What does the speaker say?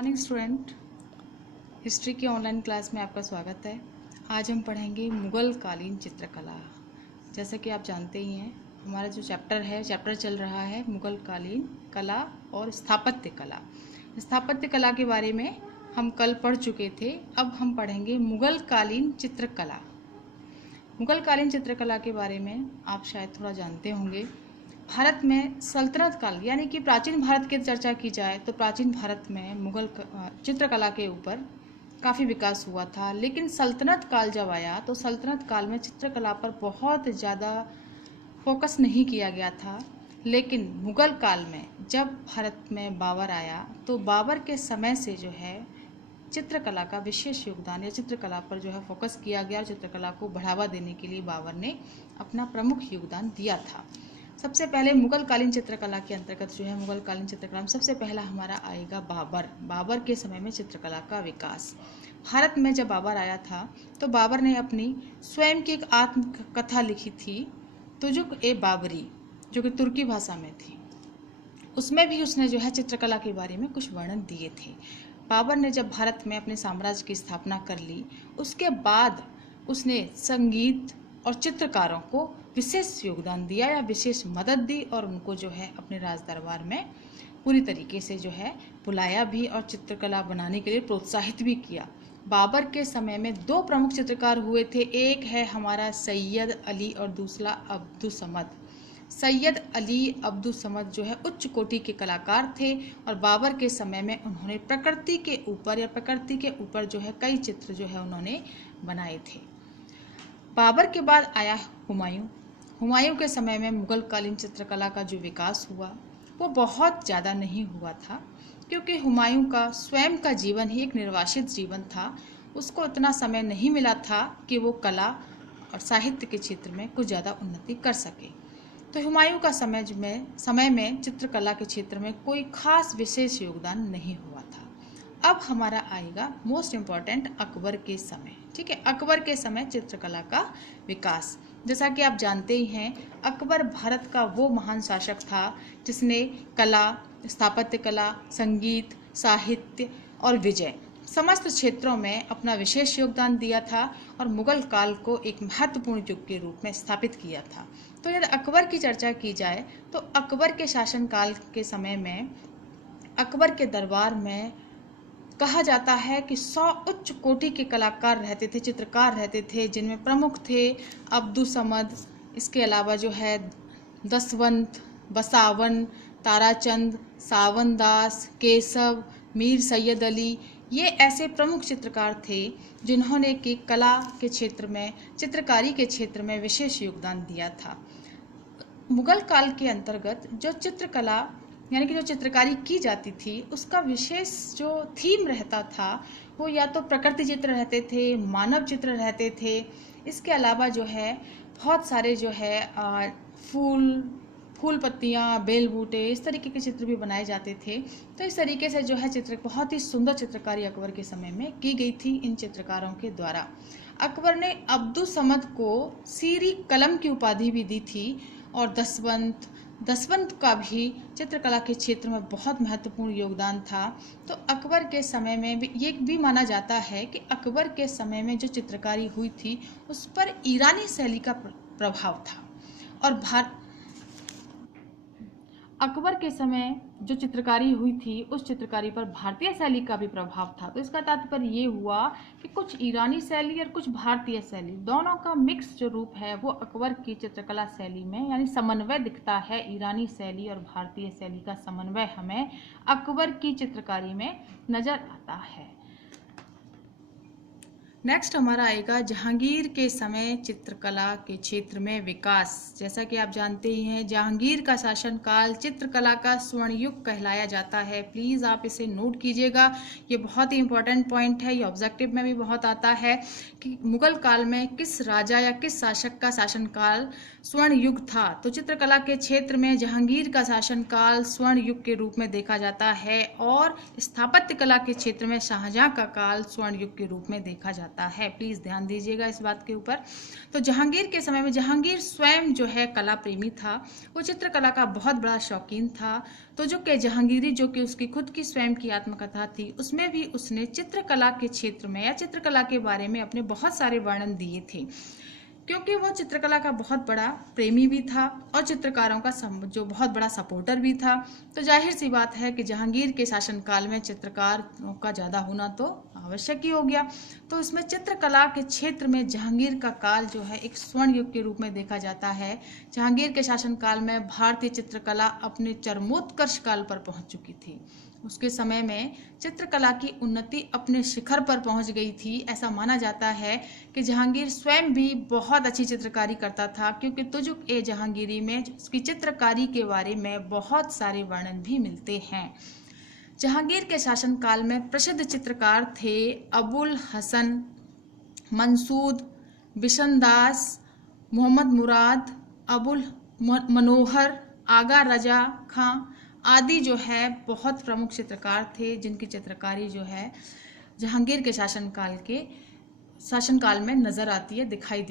Morning student, history की online class में आपका स्वागत है। आज हम पढ़ेंगे मुगल कालीन चित्रकला। जैसा कि आप जानते ही हैं, हमारा जो चैप्टर चल रहा है मुगल कालीन कला और स्थापत्य कला। स्थापत्य कला के बारे में हम कल पढ़ चुके थे। अब हम पढ़ेंगे मुगल कालीन चित्रकला। मुगल कालीन चित्रकला के बारे में आप शायद थोड़ा जानते होंगे। भारत में सल्तनत काल यानी कि प्राचीन भारत की चर्चा की जाए तो प्राचीन भारत में मुगल चित्रकला के ऊपर काफ़ी विकास हुआ था। लेकिन सल्तनत काल जब आया तो सल्तनत काल में चित्रकला पर बहुत ज़्यादा फोकस नहीं किया गया था। लेकिन मुगल काल में जब भारत में बाबर आया तो बाबर के समय से जो है चित्रकला का विशेष योगदान या चित्रकला पर जो है फोकस किया गया। चित्रकला को बढ़ावा देने के लिए बाबर ने अपना प्रमुख योगदान दिया था। सबसे पहले मुगल कालीन चित्रकला के अंतर्गत जो है मुगल कालीन चित्रकला में सबसे पहला हमारा आएगा बाबर के समय में चित्रकला का विकास। भारत में जब बाबर आया था तो बाबर ने अपनी स्वयं की एक आत्मकथा लिखी थी, तुजुक ए बाबरी, जो कि तुर्की भाषा में थी। उसमें भी उसने जो है चित्रकला के बारे में कुछ वर्णन दिए थे। बाबर ने जब भारत में अपने साम्राज्य की स्थापना कर ली, उसके बाद उसने संगीत और चित्रकारों को विशेष योगदान दिया या विशेष मदद दी और उनको जो है अपने राज दरबार में पूरी तरीके से जो है बुलाया भी और चित्रकला बनाने के लिए प्रोत्साहित भी किया। बाबर के समय में दो प्रमुख चित्रकार हुए थे, एक है हमारा सैयद अली और दूसरा अब्दुल समद। सैयद अली अब्दुल समद जो है उच्च कोटि के कलाकार थे और बाबर के समय में उन्होंने प्रकृति के ऊपर जो है कई चित्र जो है उन्होंने बनाए थे। बाबर के बाद आया हुमायूं के समय में मुगल कालीन चित्रकला का जो विकास हुआ वो बहुत ज़्यादा नहीं हुआ था, क्योंकि हुमायूं का स्वयं का जीवन ही एक निर्वासित जीवन था। उसको इतना समय नहीं मिला था कि वो कला और साहित्य के क्षेत्र में कुछ ज़्यादा उन्नति कर सके। तो हुमायूं का समय में चित्रकला के क्षेत्र में कोई खास विशेष योगदान नहीं हुआ था। अब हमारा आएगा मोस्ट इम्पॉर्टेंट अकबर के समय। ठीक है, अकबर के समय चित्रकला का विकास। जैसा कि आप जानते ही हैं, अकबर भारत का वो महान शासक था जिसने कला, स्थापत्य कला, संगीत, साहित्य और विजय समस्त क्षेत्रों में अपना विशेष योगदान दिया था और मुगल काल को एक महत्वपूर्ण युग के रूप में स्थापित किया था। तो यदि अकबर की चर्चा की जाए तो अकबर के शासनकाल के समय में अकबर के दरबार में कहा जाता है कि 100 उच्च कोटि के कलाकार रहते थे, चित्रकार रहते थे, जिनमें प्रमुख थे अब्दुल समद, इसके अलावा जो है दसवंत, बसावन, ताराचंद, सावन दास, केशव, मीर सैयद अली। ये ऐसे प्रमुख चित्रकार थे जिन्होंने कि कला के क्षेत्र में, चित्रकारी के क्षेत्र में विशेष योगदान दिया था। मुगल काल के अंतर्गत जो चित्रकला यानी कि जो चित्रकारी की जाती थी उसका विशेष जो थीम रहता था वो या तो प्रकृति चित्र रहते थे, मानव चित्र रहते थे। इसके अलावा जो है बहुत सारे जो है फूल पत्तियाँ, बेल बूटे, इस तरीके के चित्र भी बनाए जाते थे। तो इस तरीके से जो है बहुत ही सुंदर चित्रकारी अकबर के समय में की गई थी इन चित्रकारों के द्वारा। अकबर ने अब्दुल समद को सीरी कलम की उपाधि भी दी थी और दसवंत का भी चित्रकला के क्षेत्र में बहुत महत्वपूर्ण योगदान था। तो अकबर के समय में भी ये भी माना जाता है कि अकबर के समय में जो चित्रकारी हुई थी उस पर ईरानी शैली का प्रभाव था और अकबर के समय जो चित्रकारी हुई थी उस चित्रकारी पर भारतीय शैली का भी प्रभाव था। तो इसका तात्पर्य ये हुआ कि कुछ ईरानी शैली और कुछ भारतीय शैली दोनों का मिक्स जो रूप है वो अकबर की चित्रकला शैली में यानी समन्वय दिखता है। ईरानी शैली और भारतीय शैली का समन्वय हमें अकबर की चित्रकारी में नजर आता है। नेक्स्ट हमारा आएगा जहांगीर के समय चित्रकला के क्षेत्र में विकास। जैसा कि आप जानते ही हैं, जहांगीर का शासनकाल चित्रकला का स्वर्ण युग कहलाया जाता है। प्लीज़ आप इसे नोट कीजिएगा, ये बहुत ही इंपॉर्टेंट पॉइंट है। ये ऑब्जेक्टिव में भी बहुत आता है कि मुगल काल में किस राजा या किस शासक का शासनकाल स्वर्ण युग था। तो चित्रकला के क्षेत्र में जहांगीर का शासनकाल स्वर्ण युग के रूप में देखा जाता है और स्थापत्य कला के क्षेत्र में शाहजहां का काल स्वर्ण युग के रूप में देखा जाता है। जाता है। प्लीज़ ध्यान दीजिएगा इस बात के ऊपर। तो जहांगीर के समय में जहांगीर स्वयं जो है कला प्रेमी था, वो चित्रकला का बहुत बड़ा शौकीन था। तो जो कि जहांगीरी जो कि उसकी खुद की स्वयं की आत्मकथा थी, उसमें भी उसने चित्रकला के क्षेत्र में या चित्रकला के बारे में अपने बहुत सारे वर्णन दिए थे, क्योंकि वो चित्रकला का बहुत बड़ा प्रेमी भी था और चित्रकारों का जो बहुत बड़ा सपोर्टर भी था। तो जाहिर सी बात है कि जहांगीर के शासनकाल में चित्रकारों का ज़्यादा होना तो आवश्यक ही हो गया। तो इसमें चित्रकला के क्षेत्र में जहांगीर का काल जो है एक स्वर्ण युग के रूप में देखा जाता है। जहांगीर के शासनकाल में भारतीय चित्रकला अपने चरमोत्कर्ष काल पर पहुंच चुकी थी। उसके समय में चित्रकला की उन्नति अपने शिखर पर पहुंच गई थी। ऐसा माना जाता है कि जहांगीर स्वयं भी बहुत अच्छी चित्रकारी करता था, क्योंकि तुजुक-ए-जहांगीरी में उसकी चित्रकारी के बारे में बहुत सारे वर्णन भी मिलते हैं। जहांगीर के शासनकाल में प्रसिद्ध चित्रकार थे अबुल हसन, मंसूद, बिशनदास, मोहम्मद मुराद, अबुल मनोहर, आगा रजा खां आदि जो है बहुत प्रमुख चित्रकार थे, जिनकी चित्रकारी जो है जहांगीर के शासनकाल में नज़र आती है, दिखाई देती है।